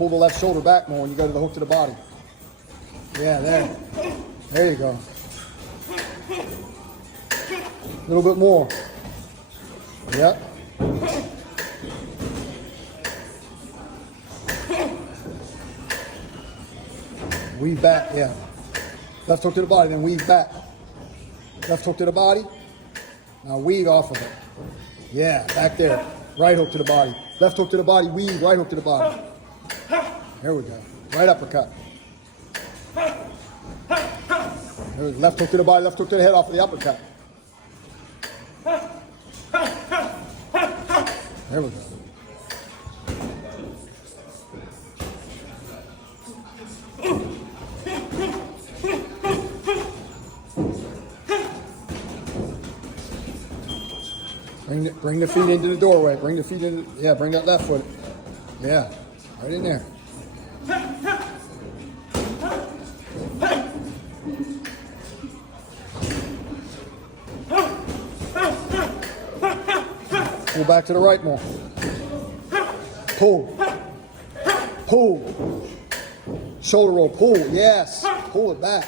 Pull the left shoulder back more when you go to the hook to the body. Yeah, there. There you go. A little bit more. Yep. Weave back, yeah. Left hook to the body, then weave back. Left hook to the body. Now weave off of it. Yeah, back there. Right hook to the body. Left hook to the body, weave, right hook to the body. There we go. Right uppercut. Left hook to the body, left hook to the head off of the uppercut. There we go. Bring the feet into the doorway. Bring the feet in. Yeah, bring that left foot. Yeah, right in there. Pull back to the right more. Pull. Pull. Shoulder roll. Pull. Yes. Pull it back.